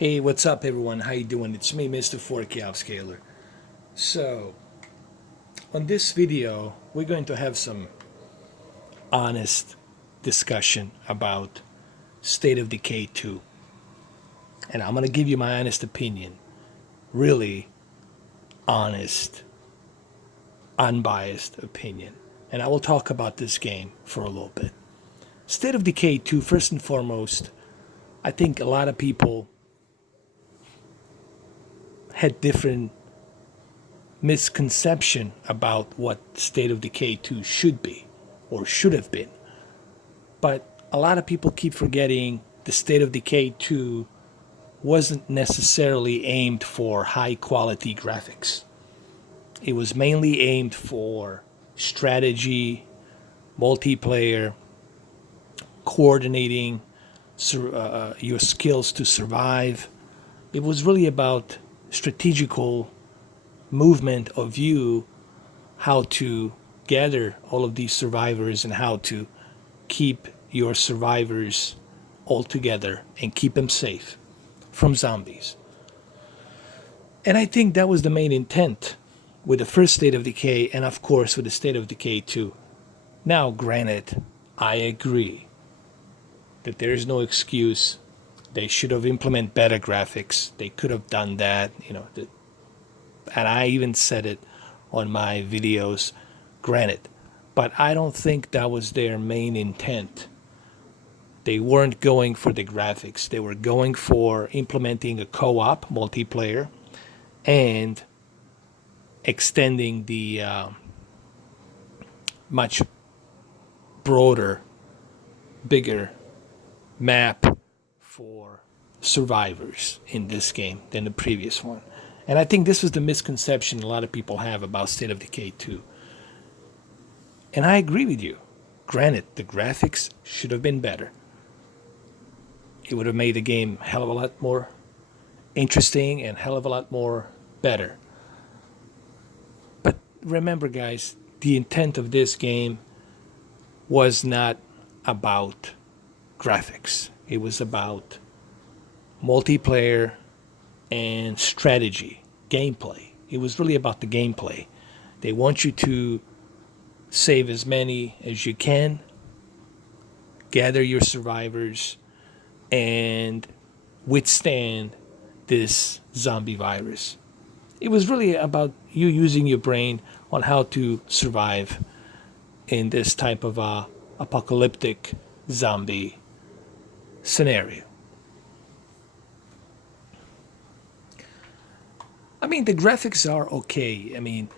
Hey, what's up, everyone? How you doing? It's me, Mr. 4K Upscaler. So, on this video, we're going to have some honest discussion about State of Decay 2. And I'm going to give you my honest opinion. Really honest, unbiased opinion. And I will talk about this game for a little bit. State of Decay 2, first and foremost, I think a lot of people had different misconception about what State of Decay 2 should be or should have been. But a lot of people keep forgetting the State of Decay 2 wasn't necessarily aimed for high quality graphics. It was mainly aimed for strategy, multiplayer, coordinating your skills to survive. It was really about strategical movement of you, how to gather all of these survivors and how to keep your survivors all together and keep them safe from zombies. And I think that was the main intent with the first State of Decay and of course with the State of Decay 2. Now, granted, I agree that there is no excuse. They should have implemented better graphics. They could have done that, and I even said it on my videos, granted. But I don't think that was their main intent. They weren't going for the graphics. They were going for implementing a co-op multiplayer and extending the much broader, bigger map for survivors in this game than the previous one. And I think this was the misconception a lot of people have about State of Decay 2. And I agree with you. Granted, the graphics should have been better. It would have made the game a hell of a lot more interesting and hell of a lot more better. But remember, guys, the intent of this game was not about graphics. It was about multiplayer and strategy, gameplay. It was really about the gameplay. They want you to save as many as you can, gather your survivors, and withstand this zombie virus. It was really about you using your brain on how to survive in this type of apocalyptic zombie scenario. I mean, the graphics are okay. I mean,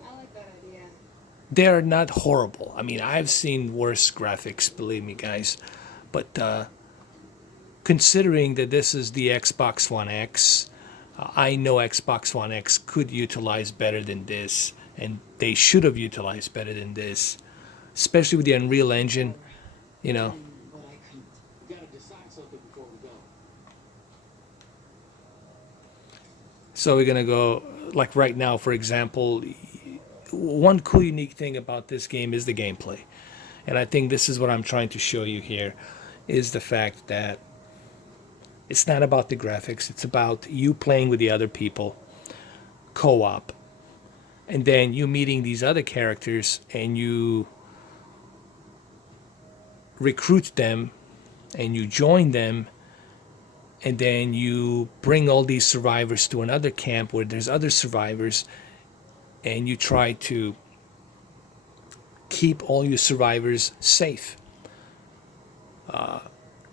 I like that idea. they're not horrible. I mean, I've seen worse graphics, believe me, guys. But considering that this is the Xbox One X, I know Xbox One X could utilize better than this, and they should have utilized better than this, especially with the Unreal Engine, you know. But I couldn't. We gotta decide something before we go. So we're gonna go like right now, for example. One cool, unique thing about this game is the gameplay, and I think this is what I'm trying to show you here, is the fact that it's not about the graphics. It's about you playing with the other people, co-op, and then you meeting these other characters and you recruit them and you join them, and then you bring all these survivors to another camp where there's other survivors, and you try to keep all your survivors safe.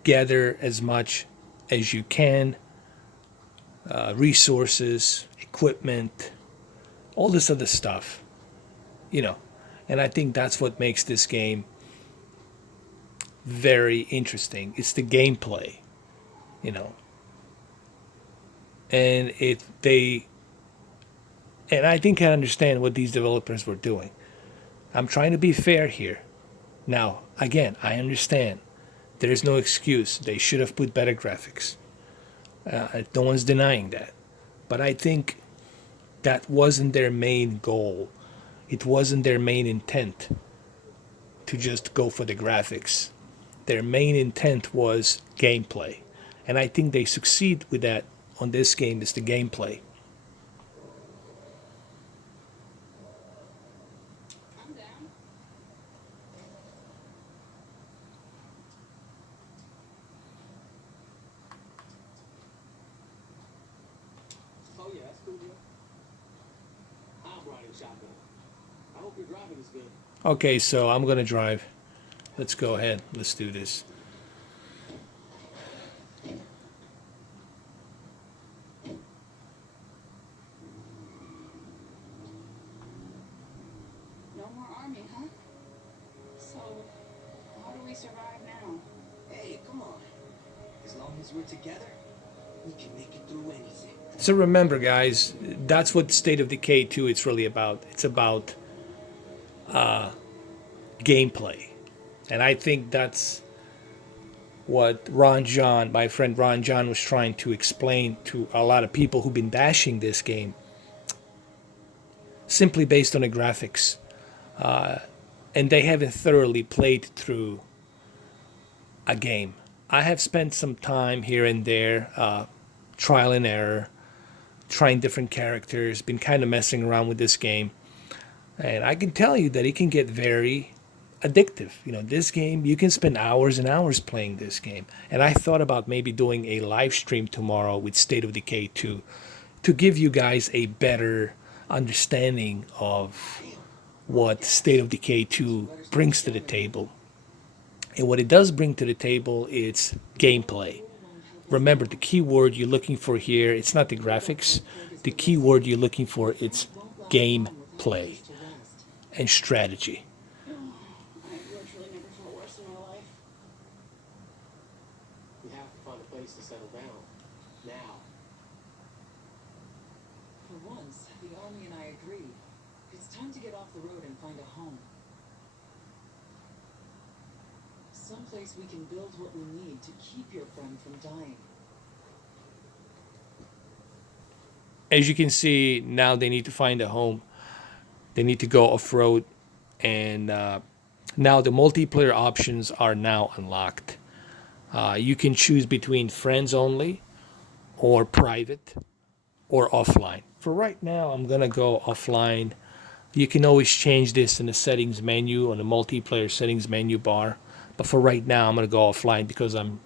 Gather as much as you can, resources, equipment, all this other stuff, you know. And I think that's what makes this game very interesting. It's the gameplay, you know. And I think I understand what these developers were doing. I'm trying to be fair here. Now, again, I understand. There's no excuse. They should have put better graphics. No one's denying that. But I think that wasn't their main goal. It wasn't their main intent to just go for the graphics. Their main intent was gameplay. And I think they succeed with that on this game is the gameplay. I'm down. Oh yeah, that's cool, deal. I'll ride in shotgun. I hope your driving is good. Okay, so I'm going to drive. Let's go ahead. Let's do this. No more army, huh? So, how do we survive now? Hey, come on. As long as we're together, we can make it through anything. So remember, guys, that's what State of Decay 2 is really about. It's about gameplay. And I think that's what Ron John, my friend Ron John, was trying to explain to a lot of people who've been bashing this game simply based on the graphics. And they haven't thoroughly played through a game. I have spent some time here and there, trial and error, trying different characters, been kind of messing around with this game. And I can tell you that it can get very addictive. You know, this game, you can spend hours and hours playing this game. And I thought about maybe doing a live stream tomorrow with State of Decay 2 to give you guys a better understanding of what State of Decay 2 brings to the table. And what it does bring to the table is gameplay. Remember, the key word you're looking for here, it's not the graphics. The key word you're looking for, it's gameplay and strategy. I literally never felt worse in my life. We have to find a place to settle down. Now. For once, the army and I agree. It's time to get off the road and find a home. Someplace we can build what we need to keep your friend from dying. As you can see, now they need to find a home. They need to go off-road. And now the multiplayer options are now unlocked. You can choose between friends only or private or offline. For right now, I'm going to go offline. You can always change this in the settings menu on the multiplayer settings menu bar. But for right now, I'm going to go offline because I'm,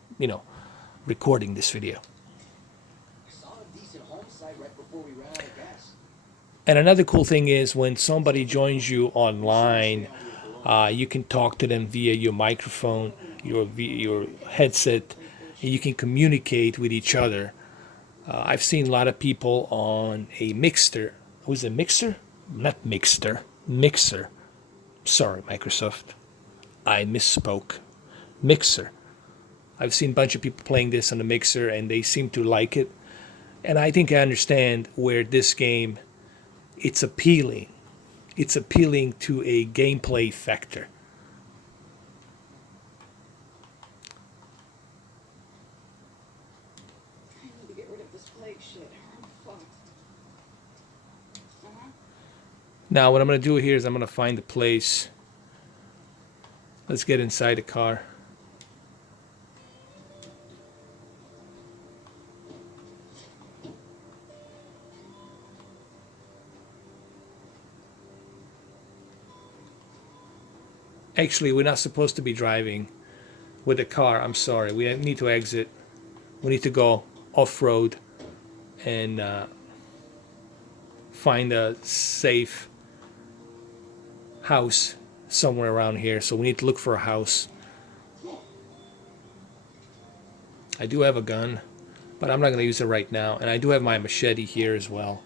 recording this video. I saw a decent home site right before we ran out of gas. And another cool thing is when somebody joins you online, you can talk to them via your microphone, your headset, and you can communicate with each other. I've seen a lot of people on a Mixer. Was it Mixer? Not Mixer. Mixer. Sorry, Microsoft. I misspoke. Mixer. I've seen a bunch of people playing this on the Mixer, and they seem to like it. And I think I understand where this game, it's appealing. It's appealing to a gameplay factor. I need to get rid of this plague shit. I'm fucked. Uh-huh. Now what I'm going to do here is I'm going to find a place. Let's get inside the car. Actually, we're not supposed to be driving with the car. I'm sorry. We need to exit. We need to go off-road and find a safe house somewhere around here. So we need to look for a house. I do have a gun, but I'm not going to use it right now. And I do have my machete here as well.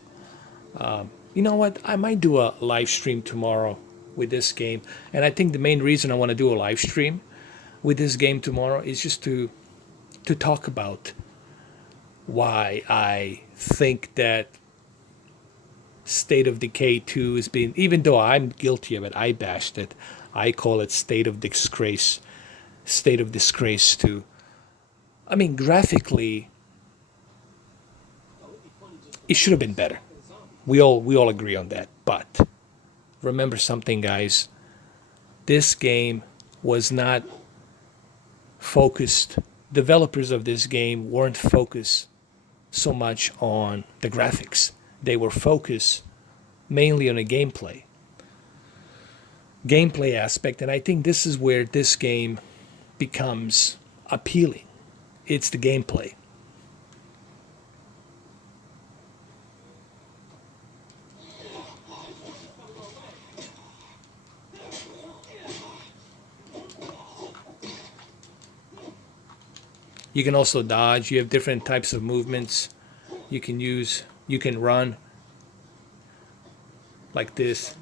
You know what? I might do a live stream tomorrow with this game. And I think the main reason I want to do a live stream with this game tomorrow is just to talk about why I think that State of Decay 2 has been, even though I'm guilty of it, I bashed it. I call it State of Disgrace. State of Disgrace 2. I mean, graphically, it should have been better. We all agree on that. But remember something, guys. This game was not focused developers of this game weren't focused so much on the graphics. They were focused mainly on the gameplay aspect, and I think this is where this game becomes appealing. It's the gameplay. You can also dodge. You have different types of movements you can use. You can run like this.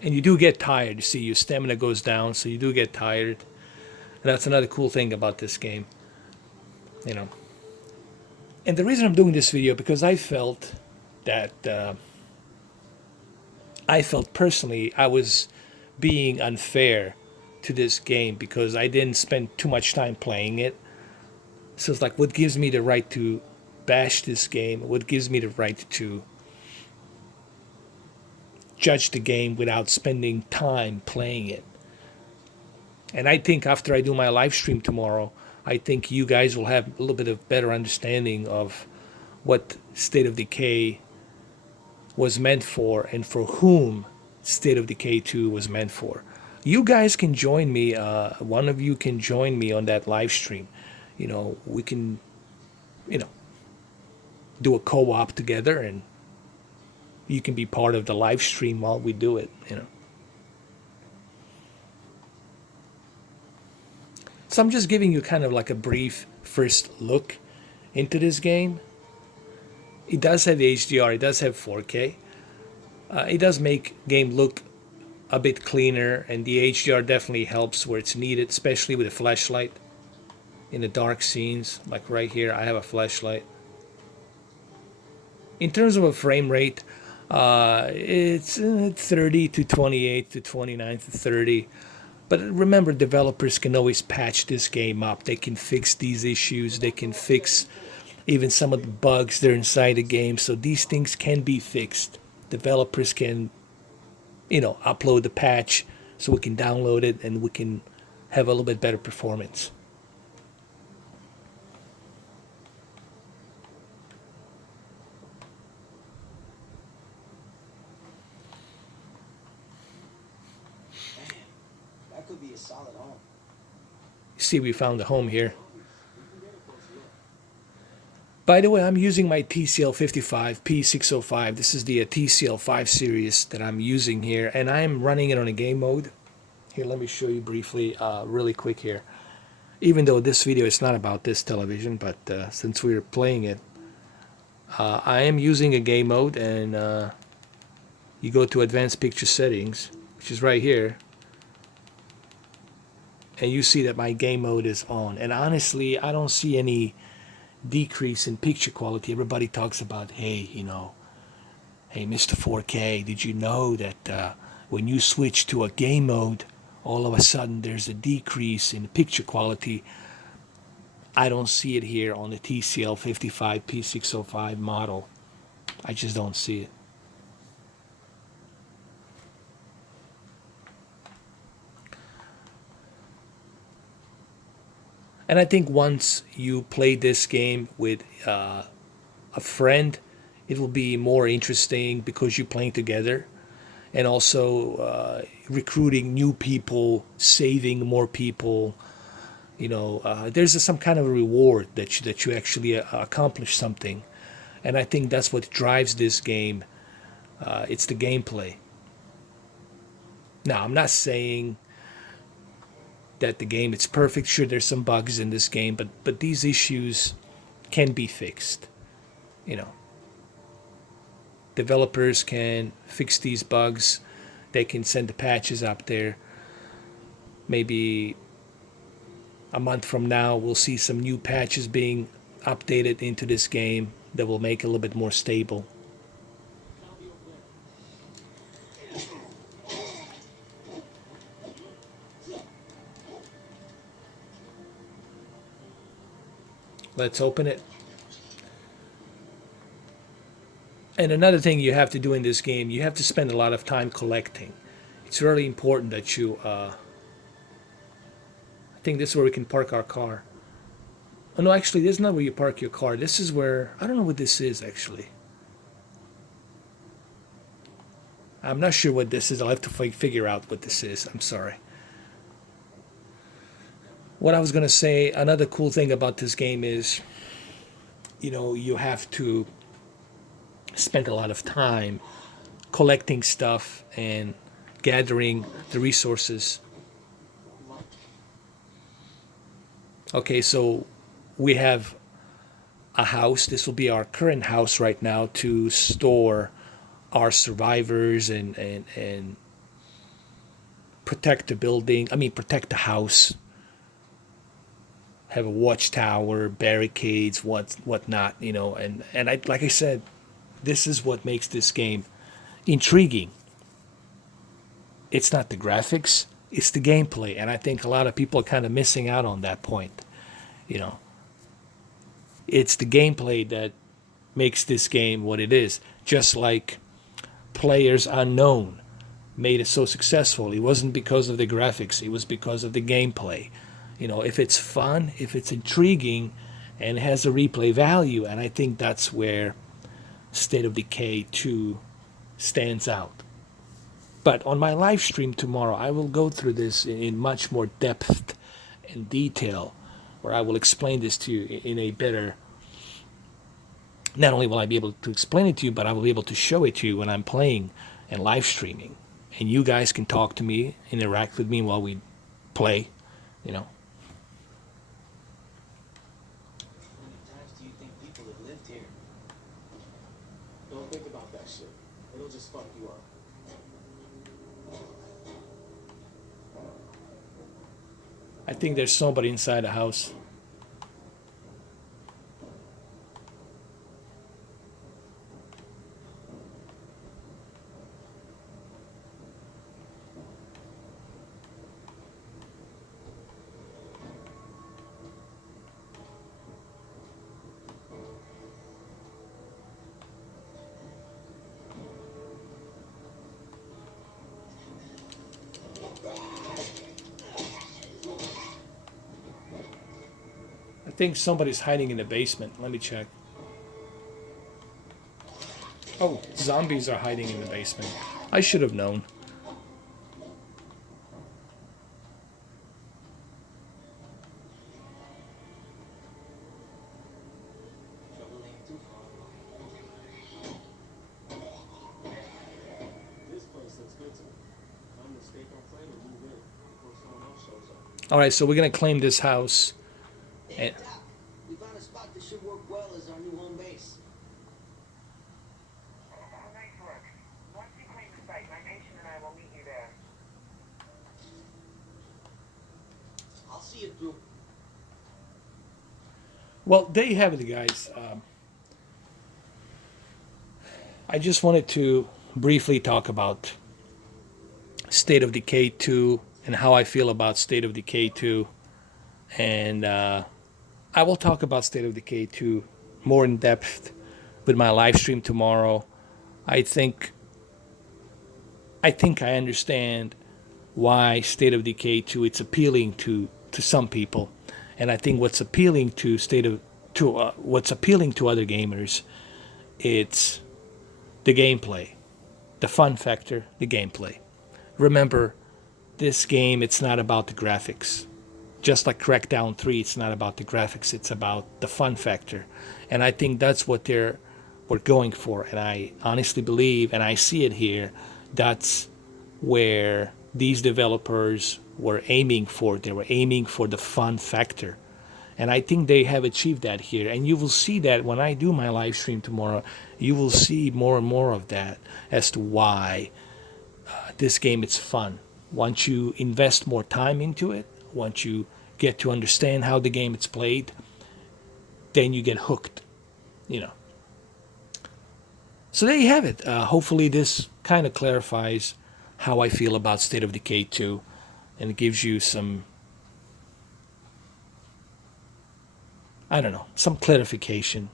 And you do get tired. You see, your stamina goes down, so you do get tired. And that's another cool thing about this game. You know. And the reason I'm doing this video, because I felt that I felt personally I was being unfair to this game because I didn't spend too much time playing it. So it's like, what gives me the right to bash this game? What gives me the right to judge the game without spending time playing it? And I think after I do my live stream tomorrow, I think you guys will have a little bit of better understanding of what State of Decay was meant for and for whom State of Decay 2 was meant for. You guys can join me. One of you can join me on that live stream. You know, we can, you know, do a co-op together, and you can be part of the live stream while we do it. You know. So I'm just giving you kind of like a brief first look into this game. It does have HDR. It does have 4K. It does make game look a bit cleaner, and the HDR definitely helps where it's needed, especially with a flashlight in the dark scenes. Like right here, I have a flashlight. In terms of a frame rate, it's 30 to 28 to 29 to 30. But remember, developers can always patch this game up. They can fix these issues. They can fix even some of the bugs that are inside the game. So these things can be fixed. Developers can, you know, upload the patch so we can download it and we can have a little bit better performance. That could be a solid home. You see, we found a home here. By the way, I'm using my TCL 55 P605. This is the TCL 5 series that I'm using here, and I'm running it on a game mode. Here, let me show you briefly, really quick here. Even though this video is not about this television, but since we're playing it, I am using a game mode, and you go to Advanced Picture Settings, which is right here, and you see that my game mode is on. And honestly, I don't see any decrease in picture quality. Everybody talks about, hey, you know, hey, Mr. 4K, did you know that when you switch to a game mode, all of a sudden there's a decrease in picture quality? I don't see it here on the TCL 55 P605 model. I just don't see it. And I think once you play this game with a friend, it will be more interesting because you're playing together, and also recruiting new people, saving more people. You know, there's some kind of a reward that you actually accomplish something, and I think that's what drives this game. It's the gameplay. Now, I'm not saying that the game it's perfect. Sure, there's some bugs in this game, but these issues can be fixed. You know, developers can fix these bugs. They can send the patches up there. Maybe a month from now, we'll see some new patches being updated into this game that will make it a little bit more stable. Let's open it. And another thing you have to do in this game, you have to spend a lot of time collecting. It's really important that you. I think this is where we can park our car. Oh no, actually, this is not where you park your car. This is where I don't know what this is actually. I'm not sure what this is. I'll have to figure out what this is. I'm sorry. What I was gonna say, another cool thing about this game is, you have to spend a lot of time collecting stuff and gathering the resources. Okay, so we have a house. This will be our current house right now to store our survivors and protect the building. I mean, protect the house. Have a watchtower, barricades, whatnot. And like I said, this is what makes this game intriguing. It's not the graphics, it's the gameplay, and I think a lot of people are kind of missing out on that point. You know, it's the gameplay that makes this game what it is. Just like Players Unknown made it so successful, it wasn't because of the graphics, it was because of the gameplay. If it's fun, if it's intriguing, and has a replay value, and I think that's where State of Decay 2 stands out. But on my live stream tomorrow, I will go through this in much more depth and detail, where I will explain this to you in a better. Not only will I be able to explain it to you, but I will be able to show it to you when I'm playing and live streaming. And you guys can talk to me, interact with me while we play, you know. How many times do you think people have lived here? Don't think about that shit. It'll just fuck you up. I think there's somebody inside the house. I think somebody's hiding in the basement. Let me check. Oh, zombies are hiding in the basement. I should have known. Trouble ain't too far away. This place looks good to me. Time to stake our claim and move in before someone else shows up. All right, so we're going to claim this house. Hey, And Doc, we found a spot that should work well as our new home base. Nice work. Once you claim the site, my nation and I will meet you there. I'll see you through. well, there you have it, guys. I just wanted to briefly talk about State of Decay 2 and how I feel about State of Decay 2. And I will talk about State of Decay 2 more in depth with my live stream tomorrow. I think I understand why State of Decay 2 it's appealing to some people, and I think what's appealing to what's appealing to other gamers, it's the gameplay, the fun factor, the gameplay. Remember, this game it's not about the graphics. Just like Crackdown 3, it's not about the graphics, it's about the fun factor. And I think that's what we're going for. And I honestly believe, and I see it here, that's where these developers were aiming for. They were aiming for the fun factor. And I think they have achieved that here. And you will see that when I do my live stream tomorrow, you will see more and more of that as to why this game is fun. Once you invest more time into it, once you get to understand how the game is played, then you get hooked, you know. So there you have it. Hopefully this kind of clarifies how I feel about State of Decay 2, and it gives you some, I don't know, some clarification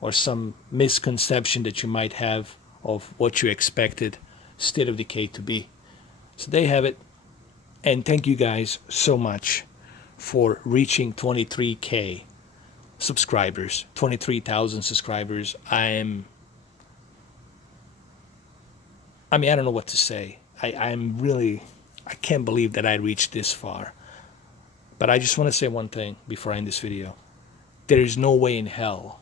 or some misconception that you might have of what you expected State of Decay to be. So there you have it. And thank you guys so much for reaching 23K subscribers, 23,000 subscribers. I mean, I don't know what to say. I can't believe that I reached this far. But I just want to say one thing before I end this video. There is no way in hell,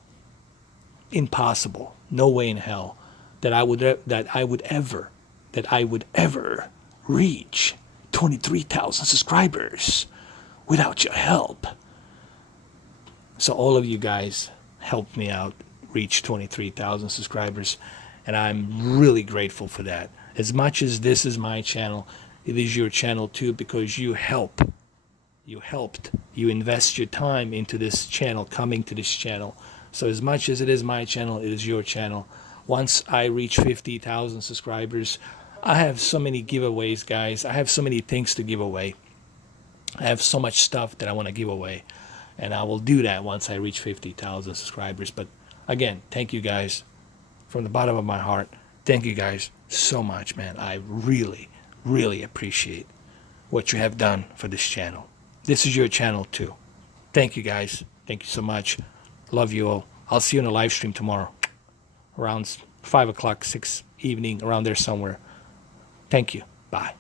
impossible, no way in hell that I would ever reach 23,000 subscribers without your help. So all of you guys helped me out reach 23,000 subscribers, and I'm really grateful for that. As much as this is my channel, it is your channel too, because you helped, you invest your time into this channel, coming to this channel. So as much as it is my channel, it is your channel. Once I reach 50,000 subscribers, I have so many giveaways, guys. I have so many things to give away. I have so much stuff that I want to give away, and I will do that once I reach 50,000 subscribers. But again, thank you guys from the bottom of my heart. Thank you guys so much, man. I really, really appreciate what you have done for this channel. This is your channel too. Thank you guys. Thank you so much. Love you all. I'll see you on the live stream tomorrow around 5 o'clock, 6 evening, around there somewhere. Thank you. Bye.